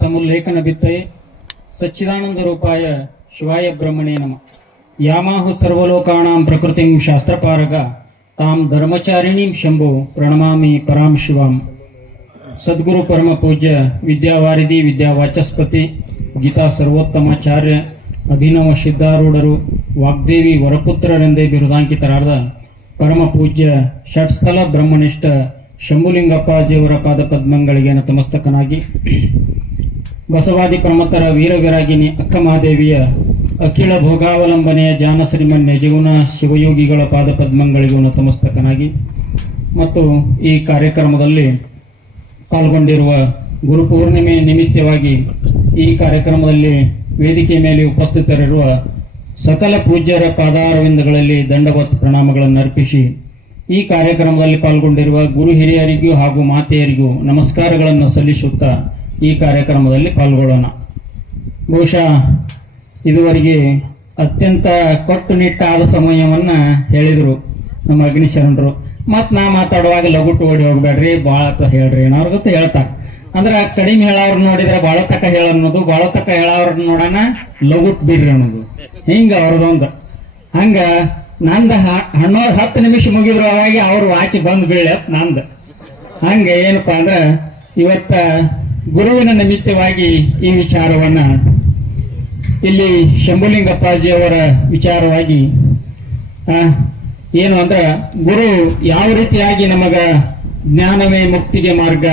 ಸಮುಲ್ಲೇಖನ ಬಿತ್ತಯೆ ಸಚ್ಚಿದಾನಂದ ರೂಪಾಯ ಶಿವಾಯ ಬ್ರಹ್ಮಣೇ ನಮ. ಯಾಮಾಹು ಸರ್ವಲೋಕಾಣಾಂ ಪ್ರಕೃತಿಂ ಶಾಸ್ತ್ರಪಾರಗ ತಾಂ ಧರ್ಮಚಾರಿಣೀಂ ಶಂಭೋ ಪ್ರಣಮಾಮಿ ಪರಾಂ ಶಿವಾಂ. ಸದ್ಗುರು ಪರಮ ಪೂಜ್ಯ ವಿದ್ಯಾವಾರಿಧಿ ವಿದ್ಯಾವಾಚಸ್ಪತಿ ಗೀತಾ ಸರ್ವೋತ್ತಮಾಚಾರ್ಯ ಅಭಿನವ ಸಿದ್ಧಾರೂಢರು ವಾಗ್ದೇವಿ ವರಪುತ್ರರೆಂದೇ ಬಿರುದಾಂಕಿತರಾದ ಪರಮ ಪೂಜ್ಯ ಷಟ್ಸ್ಥಲ ಬ್ರಹ್ಮನಿಷ್ಠ ಶಂಭುಲಿಂಗಪ್ಪಾಜಿಯವರ ಪಾದ ಪದ್ಮಗಳಿಗೆ ನತಮಸ್ತಕನಾಗಿ ಬಸವಾದಿ ಪ್ರಮತರ ವೀರವಿರಾಗಿನಿ ಅಕ್ಕ ಮಹಾದೇವಿಯ ಅಖಿಲ ಭೋಗಾವಲಂಬನೆಯ ಜಾನ ಶ್ರೀಮನ್ಯ ಜೀವನ ಶಿವಯೋಗಿಗಳ ಪಾದ ಪದ್ಮಗಳಿಗೂ ನತಮಸ್ತಕನಾಗಿ ಮತ್ತು ಈ ಕಾರ್ಯಕ್ರಮದಲ್ಲಿ ಪಾಲ್ಗೊಂಡಿರುವ ಗುರುಪೂರ್ಣಿಮೆ ನಿಮಿತ್ತವಾಗಿ ಈ ಕಾರ್ಯಕ್ರಮದಲ್ಲಿ ವೇದಿಕೆ ಮೇಲೆ ಉಪಸ್ಥಿತರಿರುವ ಸಕಲ ಪೂಜ್ಯರ ಪಾದಾರವಿಂದಗಳಲ್ಲಿ ದಂಡವತ್ ಪ್ರಣಾಮಗಳನ್ನು ಅರ್ಪಿಸಿ ಈ ಕಾರ್ಯಕ್ರಮದಲ್ಲಿ ಪಾಲ್ಗೊಂಡಿರುವ ಗುರು ಹಿರಿಯರಿಗೂ ಹಾಗೂ ಮಾತೆಯರಿಗೂ ನಮಸ್ಕಾರಗಳನ್ನು ಸಲ್ಲಿಸುತ್ತಾ ಈ ಕಾರ್ಯಕ್ರಮದಲ್ಲಿ ಪಾಲ್ಗೊಳ್ಳೋಣ. ಬಹುಶಃ ಇದುವರೆಗೆ ಅತ್ಯಂತ ಕಟ್ಟುನಿಟ್ಟಾದ ಸಮಯವನ್ನ ಹೇಳಿದ್ರು ನಮ್ಮ ಅಗ್ನಿಶರಣರು. ಮತ್ ನಾ ಮಾತಾಡುವಾಗ ಲಗುಟ್ಟು ಓಡಿ ಹೋಗ್ಬೇಡ್ರಿ, ಬಾಳ ಹೇಳ್ರಿ ಏನೋ ಅವ್ರ ಗೊತ್ತ ಹೇಳ್ತಾರ. ಅಂದ್ರ ಕಡಿಮೆ ಹೇಳವ್ರ ನೋಡಿದ್ರೆ ಬಾಳ ತಕ್ಕ ಹೇಳ ಅನ್ನೋದು, ಬಾಳ ತಕ್ಕ ಹೇಳವ್ರ ನೋಡೋಣ ಲಗುಟ್ ಬಿಡ್ರಿ ಅನ್ನೋದು, ಹಿಂಗ ಅವ್ರದೊಂದು. ಹಂಗ ನಂದ 10 ನಿಮಿಷ ಮುಗಿದ್ರು ಅವಾಗ ಅವ್ರ ವಾಚ್ ಬಂದ್ ಬೀಳತ್ ನಂದ. ಹಂಗ ಏನಪ್ಪಾ ಅಂದ್ರ ಇವತ್ತ ಗುರುವಿನ ನಿಮಿತ್ತವಾಗಿ ಈ ವಿಚಾರವನ್ನ ಇಲ್ಲಿ ಶಂಭುಲಿಂಗಪ್ಪಾಜಿಯವರ ವಿಚಾರವಾಗಿ ಏನು ಅಂದ್ರ ಗುರು ಯಾವ ರೀತಿಯಾಗಿ ನಮಗ ಜ್ಞಾನವೇ ಮುಕ್ತಿಗೆ ಮಾರ್ಗ,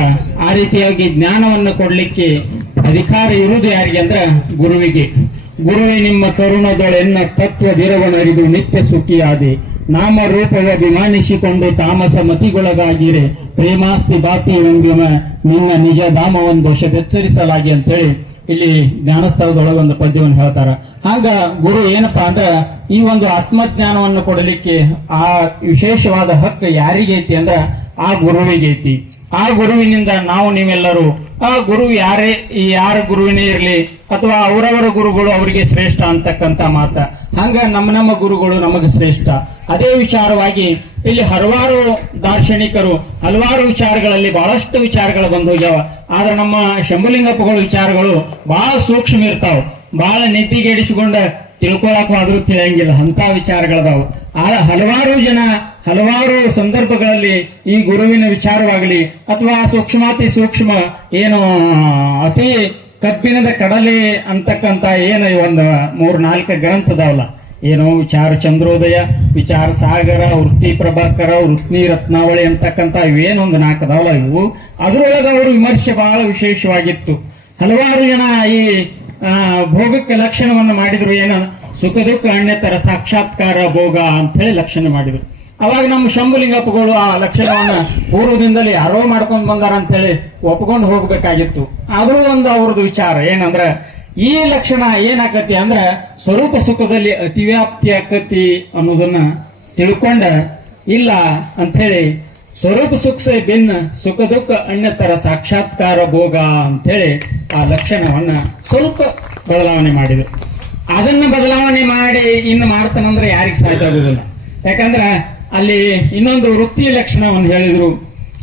ಆ ರೀತಿಯಾಗಿ ಜ್ಞಾನವನ್ನು ಕೊಡ್ಲಿಕ್ಕೆ ಅಧಿಕಾರ ಇರುವುದು ಯಾರಿಗೆ ಅಂದ್ರ ಗುರುವಿಗೆ. ಗುರುವೇ ನಿಮ್ಮ ತರುಣದೊಳೆನ್ನ ತತ್ವದಿರವನರಿದು ನಿತ್ಯ ಸುಖಿಯಾದೆ, ನಾಮ ರೂಪವ ಅಭಿಮಾನಿಸಿಕೊಂಡು ತಾಮಸ ಮತಿಗೊಳಗಾಗಿರೆ ಪ್ರೇಮಾಸ್ತಿ ಬಾತಿ ಎಂಬ ನಿನ್ನ ನಿಜ ಧಾಮವನ್ನು ಬೆಚ್ಚರಿಸಲಾಗಿ ಅಂತೇಳಿ ಇಲ್ಲಿ ಜ್ಞಾನಸ್ಥಳದೊಳಗೊಂದು ಪದ್ಯವನ್ನು ಹೇಳ್ತಾರ. ಹಾಗ ಗುರು ಏನಪ್ಪಾ ಅಂದ್ರ ಈ ಒಂದು ಆತ್ಮಜ್ಞಾನವನ್ನು ಕೊಡಲಿಕ್ಕೆ ಆ ವಿಶೇಷವಾದ ಹಕ್ಕು ಯಾರಿಗೈತಿ ಅಂದ್ರ ಆ ಗುರುವಿಗೈತಿ. ಆ ಗುರುವಿನಿಂದ ನಾವು ನೀವೆಲ್ಲರೂ ಆ ಗುರು ಯಾರ ಗುರುವಿನೇ ಇರಲಿ ಅಥವಾ ಅವರವರ ಗುರುಗಳು ಅವರಿಗೆ ಶ್ರೇಷ್ಠ ಅಂತಕ್ಕಂತ ಮಾತ. ಹಂಗ ನಮ್ಮ ಗುರುಗಳು ನಮಗೆ ಶ್ರೇಷ್ಠ. ಅದೇ ವಿಚಾರವಾಗಿ ಇಲ್ಲಿ ಹಲವಾರು ದಾರ್ಶನಿಕರು ಹಲವಾರು ವಿಚಾರಗಳಲ್ಲಿ ಬಹಳಷ್ಟು ವಿಚಾರಗಳು ಬಂದು ಹೋಗ್ಯಾವ. ಆದ್ರೆ ನಮ್ಮ ಶಂಭುಲಿಂಗಪ್ಪಗಳ ವಿಚಾರಗಳು ಬಹಳ ಸೂಕ್ಷ್ಮ ಇರ್ತಾವ, ಬಹಳ ನಿದ್ದಿಗೆಡಿಸಿಕೊಂಡ ತಿಳ್ಕೊಳಕ್ಕೂ ಆದ್ರೂ ತಿಳಿಯಂಗಿಲ್ಲ ಅಂತ ವಿಚಾರಗಳದಾವು. ಹಲವಾರು ಜನ ಹಲವಾರು ಸಂದರ್ಭಗಳಲ್ಲಿ ಈ ಗುರುವಿನ ವಿಚಾರವಾಗಲಿ ಅಥವಾ ಸೂಕ್ಷ್ಮಾತಿ ಸೂಕ್ಷ್ಮ ಏನು ಅತಿ ಕಬ್ಬಿಣದ ಕಡಲೆ ಅಂತಕ್ಕಂತ ಏನು ಒಂದು 3-4 ಗ್ರಂಥದಾವಲ್ಲ, ಏನು ವಿಚಾರ ಚಂದ್ರೋದಯ, ವಿಚಾರ ಸಾಗರ, ವೃತ್ತಿ ಪ್ರಭಾಕರ, ವೃತ್ನಿ ರತ್ನಾವಳಿ ಅಂತಕ್ಕಂತ ಇವೇನೊಂದು 4 ಅದಾವಲ್ಲ, ಇವು ಅದರೊಳಗ ಅವರು ವಿಮರ್ಶೆ ಬಹಳ ವಿಶೇಷವಾಗಿತ್ತು. ಹಲವಾರು ಜನ ಈ ಭೋಗಕ್ಕೆ ಲಕ್ಷಣವನ್ನು ಮಾಡಿದ್ರು, ಏನು ಸುಖ ದುಃಖ ಅಣ್ಯತರ ಸಾಕ್ಷಾತ್ಕಾರ ಭೋಗ ಅಂತ ಹೇಳಿ ಲಕ್ಷಣ ಮಾಡಿದ್ರು. ಅವಾಗ ನಮ್ಮ ಶಂಭುಲಿಂಗಪ್ಪಗಳು ಆ ಲಕ್ಷಣವನ್ನ ಪೂರ್ವದಿಂದಲೇ ಯಾರೋ ಮಾಡ್ಕೊಂಡ್ ಬಂದಾರ ಅಂತ ಹೇಳಿ ಒಪ್ಕೊಂಡು ಹೋಗ್ಬೇಕಾಗಿತ್ತು. ಆದ್ರೂ ಒಂದು ಅವ್ರದ್ದು ವಿಚಾರ ಏನಂದ್ರ ಈ ಲಕ್ಷಣ ಏನಾಕತಿ ಅಂದ್ರ ಸ್ವರೂಪ ಸುಖದಲ್ಲಿ ಅತಿವ್ಯಾಪ್ತಿ ಆಕತಿ ಅನ್ನೋದನ್ನ ತಿಳ್ಕೊಂಡ ಇಲ್ಲ ಅಂತ ಹೇಳಿ ಸ್ವರೂಪ ಸುಖ ಭಿನ್ನ ಸುಖ ದುಃಖ ಅಣ್ಯತರ ಸಾಕ್ಷಾತ್ಕಾರ ಭೋಗ ಅಂತ ಹೇಳಿ ಆ ಲಕ್ಷಣವನ್ನ ಸ್ವಲ್ಪ ಬದಲಾವಣೆ ಮಾಡಿದ್ರು. ಅದನ್ನ ಬದಲಾವಣೆ ಮಾಡಿ ಇನ್ನು ಮಾಡ್ತಾನಂದ್ರೆ ಯಾರಿಗೆ ಸಾಧ್ಯ ಆಗುದಿಲ್ಲ. ಯಾಕಂದ್ರ ಅಲ್ಲಿ ಇನ್ನೊಂದು ವೃತ್ತಿಯ ಲಕ್ಷಣವನ್ನು ಹೇಳಿದ್ರು.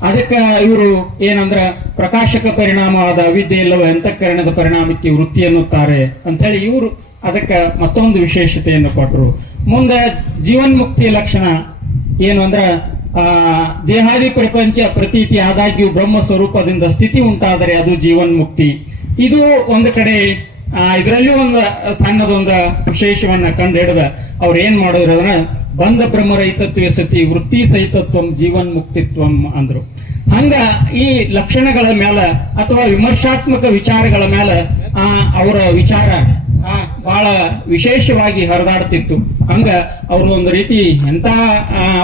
ಅದಕ್ಕೆ ಇವರು ಏನಂದ್ರ ಪ್ರಕಾಶಕ ಪರಿಣಾಮವಾದ ಅವಿದ್ಯೆ ಇಲ್ಲವ ಅಂತಃಕರಣದ ಪರಿಣಾಮಕ್ಕೆ ವೃತ್ತಿ ಎನ್ನುತ್ತಾರೆ ಅಂತ ಹೇಳಿ ಇವರು ಅದಕ್ಕೆ ಮತ್ತೊಂದು ವಿಶೇಷತೆಯನ್ನು ಕೊಟ್ಟರು. ಮುಂದೆ ಜೀವನ್ಮುಕ್ತಿಯ ಲಕ್ಷಣ ಏನು ಅಂದ್ರ ದೇಹಾದಿ ಪ್ರಪಂಚ ಪ್ರತೀತಿ ಆದಾಗ್ಯೂ ಬ್ರಹ್ಮ ಸ್ವರೂಪದಿಂದ ಸ್ಥಿತಿ ಉಂಟಾದರೆ ಅದು ಜೀವನ್ಮುಕ್ತಿ. ಇದು ಒಂದು ಕಡೆ ಇದರಲ್ಲಿ ಒಂದು ಸಣ್ಣದೊಂದು ವಿಶೇಷವನ್ನ ಕಂಡು ಹಿಡಿದ ಅವ್ರು ಏನ್ ಮಾಡಿದ್ರು ಅದನ್ನ ಬಂಧ ಬ್ರಹ್ಮರಹಿತತ್ವ ಸತಿ ವೃತ್ತಿ ಸಹಿತತ್ವಂ ಜೀವನ್ ಮುಕ್ತಿತ್ವಂ ಅಂದ್ರು. ಹಂಗ ಈ ಲಕ್ಷಣಗಳ ಮೇಲೆ ಅಥವಾ ವಿಮರ್ಶಾತ್ಮಕ ವಿಚಾರಗಳ ಮೇಲೆ ಅವರ ವಿಚಾರ ಬಹಳ ವಿಶೇಷವಾಗಿ ಹರಿದಾಡ್ತಿತ್ತು. ಹಂಗ ಅವರು ಒಂದು ರೀತಿ ಎಂತ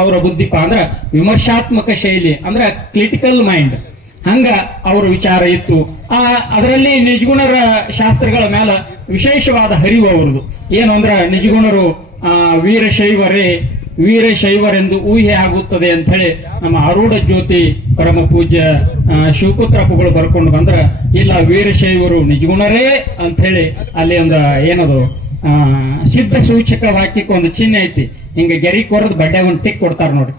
ಅವರ ಬುದ್ಧಿಪ ಅಂದ್ರ ವಿಮರ್ಶಾತ್ಮಕ ಶೈಲಿ ಅಂದ್ರ ಕ್ರಿಟಿಕಲ್ ಮೈಂಡ್, ಹಂಗ ಅವ್ರ ವಿಚಾರ ಇತ್ತು. ಅದರಲ್ಲಿ ನಿಜಗುಣರ ಶಾಸ್ತ್ರಗಳ ಮೇಲೆ ವಿಶೇಷವಾದ ಹರಿವು ಅವರದು. ಏನು ಅಂದ್ರ ನಿಜಗುಣರು ವೀರಶೈವರೆಂದು ಊಹೆ ಆಗುತ್ತದೆ ಅಂತ ಹೇಳಿ ನಮ್ಮ ಆರೂಢ ಜ್ಯೋತಿ ಪರಮ ಪೂಜ್ಯ ಶಿವಪುತ್ರಪ್ಪಗಳು ಬರ್ಕೊಂಡು ಬಂದ್ರ ಇಲ್ಲ ವೀರಶೈವರು ನಿಜಗುಣರೇ ಅಂತ ಹೇಳಿ ಅಲ್ಲಿ ಒಂದು ಏನದು ಸಿದ್ಧ ಸೂಚಕ ವಾಕ್ಯಕ್ಕೆ ಒಂದು ಚಿಹ್ನೆ ಐತಿ. ಹಿಂಗ ಗೆರಿ ಕೊರದ್ ಬಡ್ಡೆ ಒಂದು ಟಿಕ್ ಕೊಡ್ತಾರ ನೋಡಿ,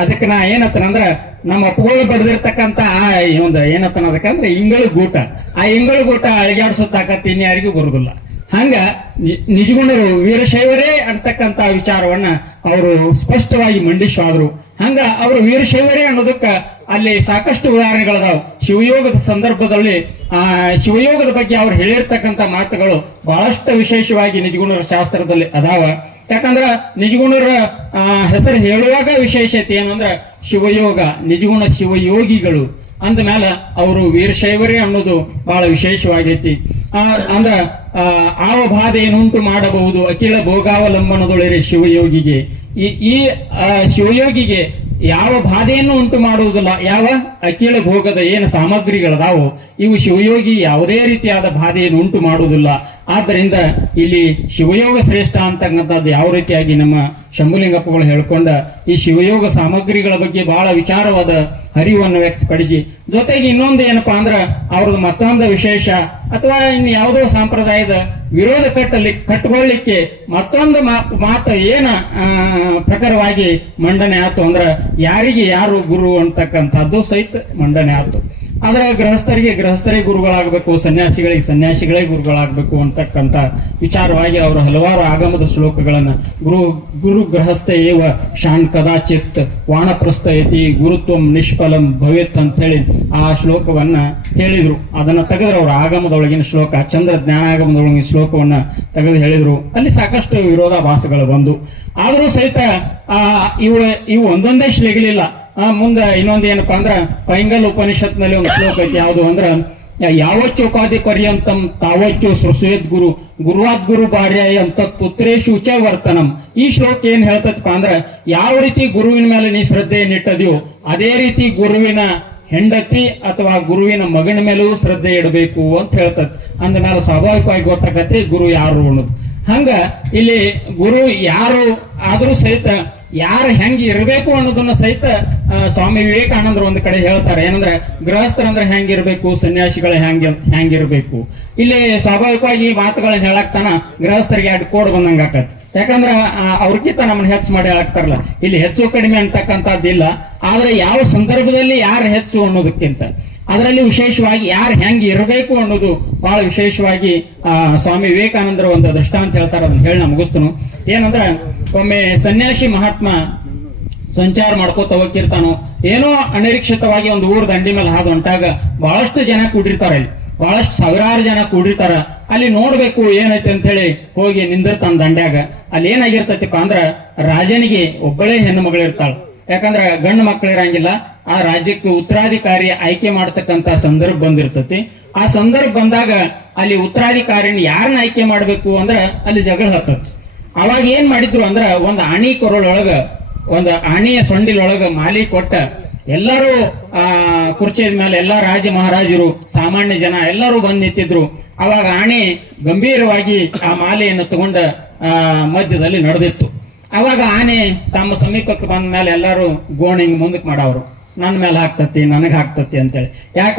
ಅದಕ್ಕೆ ನಾ ಏನತ್ತನಂದ್ರ ನಮ್ಮ ಅಪ್ಪಗಳು ಬಡ್ದಿರ್ತಕ್ಕಂತ ಒಂದು ಏನತ್ತನ ಅದಕ್ಕಂದ್ರೆ ಇಂಗಳು ಗೂಟ, ಆ ಇಂಗಳು ಗೂಟ ಅಳಿಗಾಡ್ಸೋತಾಕತ್ ಇನ್ಯಾರಿಗೂ ಬರುದಿಲ್ಲ. ಹಂಗ ನಿಜಗುಣರು ವೀರಶೈವರೇ ಅಂತಕ್ಕಂತ ವಿಚಾರವನ್ನ ಅವರು ಸ್ಪಷ್ಟವಾಗಿ ಮಂಡಿಸುವಾದ್ರು. ಹಂಗ ಅವರು ವೀರಶೈವರೇ ಅನ್ನೋದಕ್ಕ ಅಲ್ಲಿ ಸಾಕಷ್ಟು ಉದಾಹರಣೆಗಳದಾವ್. ಶಿವಯೋಗದ ಸಂದರ್ಭದಲ್ಲಿ ಶಿವಯೋಗದ ಬಗ್ಗೆ ಅವ್ರು ಹೇಳಿರ್ತಕ್ಕಂಥ ಮಾತುಗಳು ಬಹಳಷ್ಟು ವಿಶೇಷವಾಗಿ ನಿಜಗುಣರ ಶಾಸ್ತ್ರದಲ್ಲಿ ಅದಾವ. ಯಾಕಂದ್ರ ನಿಜಗುಣರ ಹೆಸರು ಹೇಳುವಾಗ ವಿಶೇಷತೆ ಏನು ಅಂದ್ರ ಶಿವಯೋಗ, ನಿಜಗುಣ ಶಿವಯೋಗಿಗಳು ಅಂದ ಮೇಲೆ ಅವರು ವೀರಶೈವರೇ ಅನ್ನೋದು ಬಹಳ ವಿಶೇಷವಾಗೈತಿ. ಅಂದ್ರ ಆವ ಬಾಧೆಯನ್ನುಂಟು ಮಾಡಬಹುದು ಅಖಿಲ ಭೋಗಾವಲಂಬನದೊಳರೆ ಶಿವಯೋಗಿಗೆ. ಈ ಶಿವಯೋಗಿಗೆ ಯಾವ ಬಾಧೆಯನ್ನು ಉಂಟು ಮಾಡುವುದಿಲ್ಲ. ಯಾವ ಅಖಿಲ ಭೋಗದ ಏನು ಸಾಮಗ್ರಿಗಳದಾವೋ ಇವು ಶಿವಯೋಗಿ ಯಾವುದೇ ರೀತಿಯಾದ ಬಾಧೆಯನ್ನು ಉಂಟು ಮಾಡುವುದಿಲ್ಲ. ಆದ್ದರಿಂದ ಇಲ್ಲಿ ಶಿವಯೋಗ ಶ್ರೇಷ್ಠ ಅಂತಕ್ಕಂಥದ್ದು ಯಾವ ರೀತಿಯಾಗಿ ನಮ್ಮ ಶಂಭುಲಿಂಗಪ್ಪಗಳು ಹೇಳ್ಕೊಂಡ ಈ ಶಿವಯೋಗ ಸಾಮಗ್ರಿಗಳ ಬಗ್ಗೆ ಬಹಳ ವಿಚಾರವಾದ ಹರಿವನ್ನು ವ್ಯಕ್ತಪಡಿಸಿ, ಜೊತೆಗೆ ಇನ್ನೊಂದು ಏನಪ್ಪಾ ಅಂದ್ರ ಅವ್ರದ್ದು ಮತ್ತೊಂದು ವಿಶೇಷ ಅಥವಾ ಇನ್ನು ಯಾವುದೋ ಸಂಪ್ರದಾಯದ ವಿರೋಧ ಕಟ್ಟುಕೊಳ್ಳಿಕ್ಕೆ ಮತ್ತೊಂದು ಮಾತು ಏನ ಪ್ರಕಾರವಾಗಿ ಮಂಡನೆ ಆಯ್ತು ಅಂದ್ರ ಯಾರಿಗೆ ಯಾರು ಗುರು ಅಂತಕ್ಕಂಥದ್ದು ಸಹಿತ ಮಂಡನೆ ಆಯ್ತು. ಆದ್ರೆ ಗೃಹಸ್ಥರಿಗೆ ಗುರುಗಳಾಗಬೇಕು, ಸನ್ಯಾಸಿಗಳಿಗೆ ಸನ್ಯಾಸಿಗಳೇ ಗುರುಗಳಾಗಬೇಕು ಅಂತಕ್ಕಂಥ ವಿಚಾರವಾಗಿ ಅವರು ಹಲವಾರು ಆಗಮದ ಶ್ಲೋಕಗಳನ್ನ ಗುರು ಗೃಹಸ್ಥ ಏವ ಶಾನ್ ಕದಾಚಿತ್ ವಾಣಪ್ರಸ್ಥಯತಿ ಗುರುತ್ವಂ ನಿಷ್ಫಲಂ ಭವೇತ್ ಅಂತ ಹೇಳಿ ಆ ಶ್ಲೋಕವನ್ನ ಹೇಳಿದ್ರು. ಅದನ್ನ ತೆಗೆದ್ರು ಅವರು ಆಗಮದೊಳಗಿನ ಶ್ಲೋಕ, ಚಂದ್ರ ಜ್ಞಾನಾಗಮದೊಳಗಿನ ಶ್ಲೋಕವನ್ನ ತೆಗೆದು ಹೇಳಿದ್ರು. ಅಲ್ಲಿ ಸಾಕಷ್ಟು ವಿರೋಧಾಭಾಸಗಳು ಬಂದು ಆದರೂ ಸಹಿತ ಇವು ಒಂದೊಂದೇ ಶ್ಲೇಗಲಿಲ್ಲ. ಮುಂದೆ ಇನ್ನೊಂದು ಏನಪ್ಪಾ ಅಂದ್ರ ಪೈಂಗಲ್ ಉಪನಿಷತ್ನಲ್ಲಿ ಒಂದು ಶ್ಲೋಕ ಐತಿ. ಯಾವುದು ಅಂದ್ರ ಯಾವಚ್ಚೋಪಾಧಿ ಪರ್ಯಂತಂ ತಾವಚ್ಚೋ ಸೃಸುಯದ್ ಗುರು ಗುರುವಾದ್ ಗುರು ಭಾರ್ಯಾಯಂ ತತ್ ಪುತ್ರೇಶು ಚ ವರ್ತನಂ. ಈ ಶ್ಲೋಕ ಏನ್ ಹೇಳ್ತಪ್ಪ ಅಂದ್ರ ಯಾವ ರೀತಿ ಗುರುವಿನ ಮೇಲೆ ನೀ ಶ್ರದ್ಧೆಯನ್ನಿಟ್ಟದ್ಯೋ ಅದೇ ರೀತಿ ಗುರುವಿನ ಹೆಂಡತಿ ಅಥವಾ ಗುರುವಿನ ಮಗನ ಮೇಲೂ ಶ್ರದ್ಧೆ ಇಡಬೇಕು ಅಂತ ಹೇಳ್ತದ. ಅಂದ ಮೇಲೆ ಸ್ವಾಭಾವಿಕವಾಗಿ ಗೊತ್ತಾಗತ್ತೆ ಗುರು ಯಾರು ಅನ್ನೋದು. ಹಂಗ ಇಲ್ಲಿ ಗುರು ಯಾರು ಆದ್ರೂ ಸಹಿತ ಯಾರು ಹೆಂಗ್ ಇರಬೇಕು ಅನ್ನೋದನ್ನ ಸಹಿತ ಸ್ವಾಮಿ ವಿವೇಕಾನಂದರು ಒಂದು ಕಡೆ ಹೇಳ್ತಾರೆ. ಏನಂದ್ರೆ ಗೃಹಸ್ಥರಂದ್ರೆ ಹೆಂಗಿರ್ಬೇಕು, ಸನ್ಯಾಸಿಗಳು ಹೆಂಗಿರ್ಬೇಕು. ಇಲ್ಲಿ ಸ್ವಾಭಾವಿಕವಾಗಿ ಈ ಮಾತುಗಳನ್ನ ಹೇಳಕ್ತಾನ ಗೃಹಸ್ಥರಿಗೆ ಎರಡು ಕೋಡ್ ಬಂದಂಗ ಆಕತ್. ಯಾಕಂದ್ರ ಅವ್ರಕ್ಕಿಂತ ನಮ್ಮನ್ನ ಹೆಚ್ಚು ಮಾಡಿ ಹೇಳಕ್ತಾರಲ್ಲ, ಇಲ್ಲಿ ಹೆಚ್ಚು ಕಡಿಮೆ ಅಂತಕ್ಕಂಥದ್ದಿಲ್ಲ. ಆದ್ರೆ ಯಾವ ಸಂದರ್ಭದಲ್ಲಿ ಯಾರು ಹೆಚ್ಚು ಅನ್ನೋದಕ್ಕಿಂತ ಅದರಲ್ಲಿ ವಿಶೇಷವಾಗಿ ಯಾರು ಹೆಂಗ್ ಇರಬೇಕು ಅನ್ನೋದು ಬಹಳ ವಿಶೇಷವಾಗಿ ಸ್ವಾಮಿ ವಿವೇಕಾನಂದರ ಒಂದು ದೃಷ್ಟಾಂತ ಹೇಳ್ತಾರೆ. ಅದನ್ನ ಹೇಳಿ ನಾ ಮುಗಿಸ್ತನು. ಏನಂದ್ರ ಒಮ್ಮೆ ಸನ್ಯಾಸಿ ಮಹಾತ್ಮ ಸಂಚಾರ ಮಾಡ್ಕೋತ ಹೋಗಿರ್ತಾನೋ, ಏನೋ ಅನಿರೀಕ್ಷಿತವಾಗಿ ಒಂದು ಊರ್ ದಂಡಿ ಮೇಲೆ ಹಾದು ಹೊಂಟಾಗ ಬಹಳಷ್ಟು ಜನ ಕೂಡಿರ್ತಾರ. ಅಲ್ಲಿ ಬಹಳಷ್ಟು ಸಾವಿರಾರು ಜನ ಕೂಡಿರ್ತಾರ. ಅಲ್ಲಿ ನೋಡ್ಬೇಕು ಏನೈತೆ ಅಂತ ಹೇಳಿ ಹೋಗಿ ನಿಂದಿರ್ತಾನ ದಂಡ್ಯಾಗ. ಅಲ್ಲಿ ಏನಾಗಿರ್ತೈತಿಪ್ಪ ಅಂದ್ರ ರಾಜನಿಗೆ ಒಬ್ಬಳೇ ಹೆಣ್ಣು ಮಗಳಿರ್ತಾಳ. ಯಾಕಂದ್ರ ಗಂಡು ಮಕ್ಕಳಿರಂಗಿಲ್ಲ. ಆ ರಾಜ್ಯಕ್ಕೆ ಉತ್ತರಾಧಿಕಾರಿ ಆಯ್ಕೆ ಮಾಡತಕ್ಕಂತ ಸಂದರ್ಭ ಬಂದಿರ್ತತಿ. ಆ ಸಂದರ್ಭ ಬಂದಾಗ ಅಲ್ಲಿ ಉತ್ತರಾಧಿಕಾರಿನ ಯಾರನ್ನ ಆಯ್ಕೆ ಮಾಡಬೇಕು ಅಂದ್ರ ಅಲ್ಲಿ ಜಗಳ ಹತ್ತತ್. ಅವಾಗ ಏನ್ ಮಾಡಿದ್ರು ಅಂದ್ರ ಒಂದು ಆಣಿ ಕೊರಳೊಳಗ, ಒಂದು ಆಣಿಯ ಸೊಂಡಿಲೊಳಗ ಮಾಲಿ ಕೊಟ್ಟ ಎಲ್ಲರೂ ಕುರ್ಚಿಯ ಮೇಲೆ ಎಲ್ಲಾ ರಾಜ ಮಹಾರಾಜರು, ಸಾಮಾನ್ಯ ಜನ ಎಲ್ಲರೂ ಬಂದ್ ನಿಂತಿದ್ರು. ಅವಾಗ ಆಣಿ ಗಂಭೀರವಾಗಿ ಆ ಮಾಲೆಯನ್ನು ತಗೊಂಡ ಮಧ್ಯದಲ್ಲಿ ನಡೆದಿತ್ತು. ಅವಾಗ ಆನೆ ತಮ್ಮ ಸಮೀಪಕ್ಕೆ ಬಂದ ಮೇಲೆ ಎಲ್ಲರೂ ಗೋಣ ಹಿಂಗ್ ಮುಂದಕ್ಕೆ ಮಾಡವ್ರು, ನನ್ನ ಮೇಲೆ ಹಾಕ್ತತಿ, ನನಗ್ ಹಾಕ್ತತಿ ಅಂತೇಳಿ. ಯಾಕ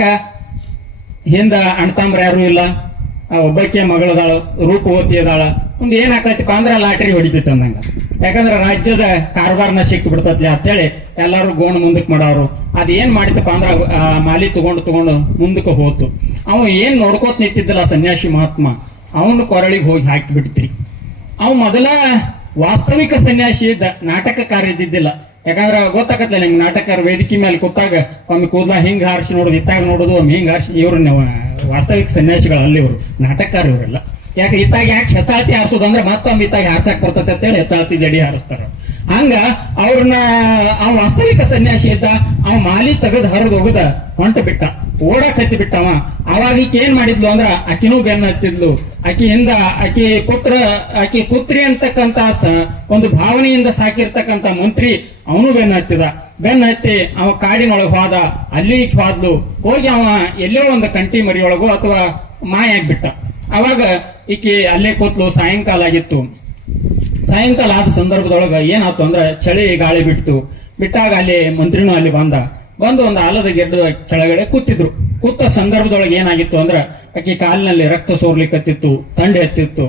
ಹಿಂದ ಅಣ್ತಾಮ್ರ ಯಾರು ಇಲ್ಲ, ಒಬ್ಬಕ್ಕೆ ಮಗಳದಾಳು, ರೂಪವತಿ ಅದಾಳ. ಮುಂದೆ ಏನ್ ಹಾಕತಿಪ್ಪ ಅಂದ್ರ ಲಾಟರಿ ಹೊಡಿತೈತಿ ಅಂದಂಗ. ಯಾಕಂದ್ರ ರಾಜ್ಯದ ಕಾರ್ಬಾರ್ನ ಸಿಕ್ಕಿ ಬಿಡ್ತತ್ಲಿ ಅಂತೇಳಿ ಎಲ್ಲಾರು ಗೋಣ ಮುಂದಕ್ಕೆ ಮಾಡವ್ರು. ಅದ್ ಏನ್ ಮಾಡಿತಪ್ಪ ಅಂದ್ರ ಮಾಲಿ ತಗೊಂಡು ಮುಂದಕ್ಕೆ ಹೋತು. ಅವ ಏನ್ ನೋಡ್ಕೋತ ನಿಂತಿದ್ದಲ್ಲ ಸನ್ಯಾಸಿ ಮಹಾತ್ಮ, ಅವನು ಕೊರಳಿಗೆ ಹೋಗಿ ಹಾಕಿ ಬಿಡ್ತೀರಿ. ಅವ ಮೊದಲ ವಾಸ್ತವಿಕ ಸನ್ಯಾಸಿ ಇದ್ದ, ನಾಟಕಕಾರ ಇದ್ದಿದ್ದಿಲ್ಲ. ಯಾಕಂದ್ರ ಗೊತ್ತಾಗತ್ತಲ್ಲ ನಿಮ್ಗೆ, ನಾಟಕಕಾರ ವೇದಿಕೆ ಮೇಲೆ ಕೂತಾಗ ಒಮ್ಮೆ ಕೂದಲ ಹಿಂಗ್ ಹಾರಿಸಿ ನೋಡೋದು, ಇತ್ತಾಗ ನೋಡೋದು, ಒಮ್ಮೆ ಹಿಂಗ್ ಹಾರಿಸಿ. ಇವ್ರು ವಾಸ್ತವಿಕ ಸನ್ಯಾಸಿಗಳು ಅಲ್ಲಿ ಇವರು, ನಾಟಕಕಾರ ಇವರೆಲ್ಲ. ಯಾಕೆ ಇತ್ತಾಗ ಯಾಕೆ ಹೆಚ್ಚಾತಿ ಹಾರಿಸೋದಂದ್ರೆ ಮತ್ತೊಮ್ಮೆ ಇತ್ತಾಗ ಹಾರ್ಸಕ್ ಬರ್ತತೆ ಅಂತೇಳಿ ಹೆಚ್ಚಾತಿ ಜಡಿ ಹಾರಿಸ್ತಾರ. ಹಂಗ ಅವ್ರನ್ನ ಅವ್ ವಾಸ್ತವಿಕ ಸನ್ಯಾಸಿ ಇದ್ದ. ಅವ್ ಮಾಲಿ ತೆಗೆದು ಹರಿದು ಹೋಗದ ಹೊಂಟ ಬಿಟ್ಟ, ಓಡಕ್ ಹತ್ತಿ ಬಿಟ್ಟವ. ಅವಾಗ ಈಕೆ ಏನ್ ಮಾಡಿದ್ಲು ಅಂದ್ರ ಆಕಿನೂ ಬೆನ್ನ ಹತ್ತಿದ್ಲು. ಆಕಿಯಿಂದ ಆಕಿ ಪುತ್ರಿ ಅಂತಕ್ಕಂತ ಒಂದು ಭಾವನೆಯಿಂದ ಸಾಕಿರ್ತಕ್ಕಂತ ಮಂತ್ರಿ ಅವನು ಬೆನ್ನ ಹತ್ತಿ ಅವ ಕಾಡಿನೊಳಗೆ ಹೋದ. ಅಲ್ಲಿ ಹೋದ್ಲು. ಹೋಗಿ ಅವ ಎಲ್ಲೋ ಒಂದು ಕಂಟಿ ಮರಿಯೊಳಗೋ ಅಥವಾ ಮಾಯಾಗ್ಬಿಟ್ಟ. ಅವಾಗ ಈಕೆ ಅಲ್ಲೇ ಕೂತ್ಲು. ಸಾಯಂಕಾಲ ಆಗಿತ್ತು. ಸಾಯಂಕಾಲ ಆದ ಸಂದರ್ಭದೊಳಗ ಏನಾಯ್ತು ಅಂದ್ರ ಚಳಿ ಗಾಳಿ ಬಿಟ್ಟಾಗ ಅಲ್ಲಿ ಮಂತ್ರಿನೂ ಅಲ್ಲಿ ಬಂದು ಒಂದು ಆಲದ ಗೆಡ್ಡ ಕೆಳಗಡೆ ಕೂತಿದ್ರು. ಕೂತ ಸಂದರ್ಭದೊಳಗೆ ಏನಾಗಿತ್ತು ಅಂದ್ರ ಆಕೆ ಕಾಲಿನಲ್ಲಿ ರಕ್ತ ಸೋರ್ಲಿಕ್ಕತ್ತಿತ್ತು, ತಂಡೆ ಹತ್ತಿತ್ತು.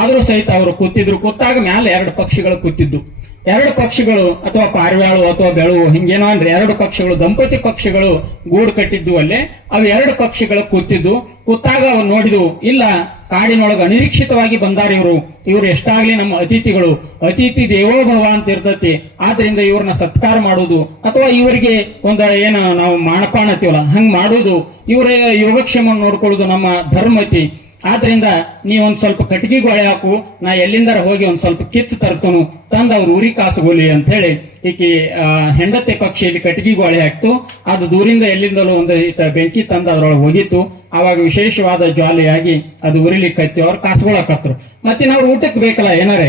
ಆದ್ರೂ ಸಹಿತ ಅವರು ಕೂತಿದ್ರು. ಕೂತಾಗ ಮ್ಯಾಲೆ ಎರಡು ಪಕ್ಷಿಗಳು ಕೂತಿದ್ದು. ಎರಡು ಪಕ್ಷಿಗಳು ಅಥವಾ ಪಾರಿವಾಳು ಅಥವಾ ಬೆಳವು ಹಿಂಗೇನೋ ಅಂದ್ರೆ ಎರಡು ಪಕ್ಷಿಗಳು ದಂಪತಿ ಪಕ್ಷಿಗಳು ಗೂಡು ಕಟ್ಟಿದ್ದು ಅಲ್ಲೇ ಅವು ಎರಡು ಪಕ್ಷಿಗಳು ಕೂತಿದ್ದು ಕೂತಾಗ ಅವು ನೋಡಿದು ಇಲ್ಲ ಕಾಡಿನೊಳಗೆ ಅನಿರೀಕ್ಷಿತವಾಗಿ ಬಂದಾರ ಇವರು ಎಷ್ಟಾಗ್ಲಿ ನಮ್ಮ ಅತಿಥಿಗಳು ಅತಿಥಿ ದೇವೋಭವ ಅಂತ ಇರ್ತತಿ ಆದ್ರಿಂದ ಇವ್ರನ್ನ ಸತ್ಕಾರ ಮಾಡುವುದು ಅಥವಾ ಇವರಿಗೆ ಒಂದು ಏನು ನಾವು ಮಾಣಪಾಣ ಅಂತೀವಲ್ಲ ಹಂಗ್ ಮಾಡುವುದು ಇವರ ಯೋಗಕ್ಷೇಮ ನೋಡ್ಕೊಳ್ಳೋದು ನಮ್ಮ ಧರ್ಮತಿ ಆದ್ರಿಂದ ನೀ ಒಂದ್ ಸ್ವಲ್ಪ ಕಟ್ಟಿಗೆ ಗೊಳೆ ಹಾಕು ನಾ ಎಲ್ಲಿಂದಾರ ಹೋಗಿ ಒಂದ್ ಸ್ವಲ್ಪ ಕಿಚ್ಚು ತರ್ತನು ತಂದ ಅವ್ರ ಊರಿ ಕಾಸುಗೋಲಿ ಅಂತ ಹೇಳಿ ಈಕಿ ಹೆಂಡತಿ ಪಕ್ಷಿಯಲ್ಲಿ ಕಟ್ಟಿಗೆ ಗೊಳೆ ಹಾಕ್ತು ಅದು ದೂರಿಂದ ಎಲ್ಲಿಂದಲೂ ಒಂದು ಬೆಂಕಿ ತಂದ ಅದ್ರೊಳಗೆ ಹೋಗಿತ್ತು ಆವಾಗ ವಿಶೇಷವಾದ ಜ್ವಾಲೆಯಾಗಿ ಅದು ಉರಿಲಿಕ್ಕತ್ತಿ ಅವ್ರು ಕಾಸುಗೊಳಕತ್ರು ಮತ್ತಿನ್ನವ್ರು ಊಟಕ್ಕೆ ಬೇಕಲ್ಲ ಏನಾರೆ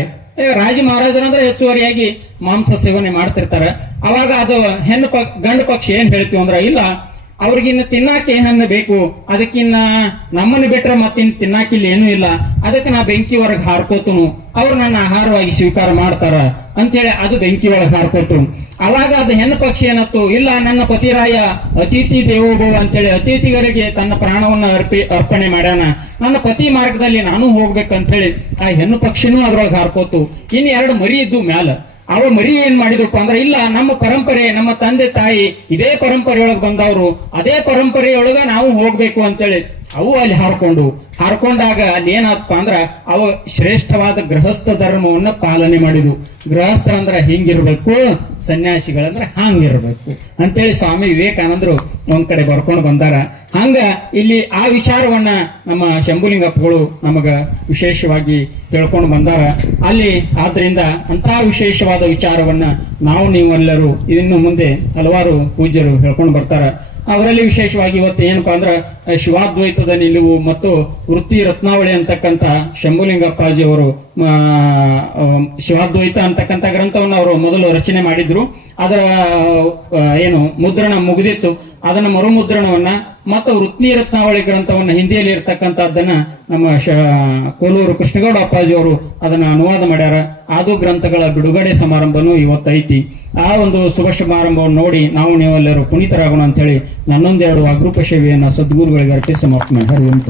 ರಾಜ ಮಹಾರಾಜರಂದ್ರೆ ಹೆಚ್ಚುವರಿಯಾಗಿ ಮಾಂಸ ಸೇವನೆ ಮಾಡ್ತಿರ್ತಾರೆ ಅವಾಗ ಅದು ಗಂಡು ಪಕ್ಷಿ ಏನ್ ಹೇಳ್ತೀವಿ ಅಂದ್ರ ಇಲ್ಲ ಅವ್ರಿಗಿನ್ನ ತಿನ್ನಾಕ ಏನನ್ನ ಬೇಕು ಅದಕ್ಕಿನ್ನ ನಮ್ಮನ್ನು ಬಿಟ್ರೆ ಮತ್ತಿನ್ ತಿನ್ನಾಕಿಲ್ಲ ಏನೂ ಇಲ್ಲ ಅದಕ್ಕೆ ನಾ ಬೆಂಕಿ ಹೊರಗೆ ಹಾರ್ಕೋತನು ಅವ್ರು ನನ್ನ ಆಹಾರವಾಗಿ ಸ್ವೀಕಾರ ಮಾಡ್ತಾರ ಅಂತೇಳಿ ಅದು ಬೆಂಕಿ ಒಳಗೆ ಹಾರ್ಕೋತು ಅವಾಗ ಅದು ಹೆಣ್ಣು ಪಕ್ಷಿ ಏನತ್ತು ಇಲ್ಲ ನನ್ನ ಪತಿರಾಯ ಅತಿಥಿ ದೇವೋಭವ ಅಂತೇಳಿ ಅತಿಥಿಗಳಿಗೆ ತನ್ನ ಪ್ರಾಣವನ್ನ ಅರ್ಪಣೆ ಮಾಡ್ಯಾನ ನನ್ನ ಪತಿ ಮಾರ್ಗದಲ್ಲಿ ನಾನು ಹೋಗ್ಬೇಕಂತ ಹೇಳಿ ಆ ಹೆಣ್ಣು ಪಕ್ಷಿನೂ ಅದ್ರೊಳಗೆ ಹಾರ್ಕೋತು ಇನ್ನು ಎರಡು ಮರಿ ಇದ್ದು ಮ್ಯಾಲ ಅವ ಮರಿ ಏನ್ ಮಾಡಿದಪ್ಪ ಅಂದ್ರೆ ಇಲ್ಲ ನಮ್ಮ ಪರಂಪರೆ ನಮ್ಮ ತಂದೆ ತಾಯಿ ಇದೇ ಪರಂಪರೆಯೊಳಗೆ ಬಂದವರು ಅದೇ ಪರಂಪರೆಯೊಳಗ ನಾವು ಹೋಗ್ಬೇಕು ಅಂತೇಳಿ ಅವು ಅಲ್ಲಿ ಹಾರ್ಕೊಂಡಾಗ ಅಲ್ಲಿ ಏನಾತ್ಪ ಅಂದ್ರ ಅವ ಶ್ರೇಷ್ಠವಾದ ಗೃಹಸ್ಥ ಧರ್ಮವನ್ನ ಪಾಲನೆ ಮಾಡಿದ್ವು ಗೃಹಸ್ಥರಂದ್ರ ಹಿಂಗಿರ್ಬೇಕು ಸನ್ಯಾಸಿಗಳಂದ್ರ ಹಂಗಿರ್ಬೇಕು ಅಂತೇಳಿ ಸ್ವಾಮಿ ವಿವೇಕಾನಂದರು ಒಂದ್ ಕಡೆ ಬರ್ಕೊಂಡು ಬಂದಾರ ಹಂಗ ಇಲ್ಲಿ ಆ ವಿಚಾರವನ್ನ ನಮ್ಮ ಶಂಭುಲಿಂಗಪ್ಪಗಳು ನಮಗ ವಿಶೇಷವಾಗಿ ಹೇಳ್ಕೊಂಡು ಬಂದಾರ ಅಲ್ಲಿ ಆದ್ರಿಂದ ಅಂತ ವಿಶೇಷವಾದ ವಿಚಾರವನ್ನ ನಾವು ನೀವೆಲ್ಲರೂ ಇನ್ನು ಮುಂದೆ ಹಲವಾರು ಪೂಜ್ಯರು ಹೇಳ್ಕೊಂಡು ಬರ್ತಾರ ಅವರಲ್ಲಿ ವಿಶೇಷವಾಗಿ ಇವತ್ತು ಏನಪ್ಪಾ ಅಂದ್ರ ಶಿವಾದ್ವೈತದ ನಿಲುವು ಮತ್ತು ವೃತ್ತಿ ರತ್ನಾವಳಿ ಅಂತಕ್ಕಂಥ ಶಂಭುಲಿಂಗಪ್ಪಾಜಿ ಅವರು ಶಿವಾದ್ವೈತ ಅಂತಕ್ಕಂಥ ಗ್ರಂಥವನ್ನು ಅವರು ಮೊದಲು ರಚನೆ ಮಾಡಿದ್ರು ಅದರ ಏನು ಮುದ್ರಣ ಮುಗಿದಿತ್ತು ಅದನ್ನ ಮರುಮುದ್ರಣವನ್ನ ಮತ್ತು ವೃತ್ತಿ ರತ್ನಾವಳಿ ಗ್ರಂಥವನ್ನ ಹಿಂದಿಯಲ್ಲಿ ಇರತಕ್ಕಂಥದ್ದನ್ನ ನಮ್ಮ ಕೋಲೂರು ಕೃಷ್ಣಗೌಡ ಅಪ್ಪಾಜಿ ಅವರು ಅದನ್ನ ಅನುವಾದ ಮಾಡ್ಯಾರ ಅದು ಗ್ರಂಥಗಳ ಬಿಡುಗಡೆ ಸಮಾರಂಭನೂ ಇವತ್ತೈತಿ ಆ ಒಂದು ಶುಭ ಸಮಾರಂಭವನ್ನು ನೋಡಿ ನಾವು ನೀವೆಲ್ಲರೂ ಪುನೀತರಾಗೋಣ ಅಂತ ಹೇಳಿ ನನ್ನೊಂದೆರಡು ಅಗ್ರೂಪ ಸೇವೆಯನ್ನ ಸದ್ಗುರುಗಳಿಗೆ ಅರ್ಪಿಸಿ ಸಮರ್ಪಣೆ ಹರಿವಂತ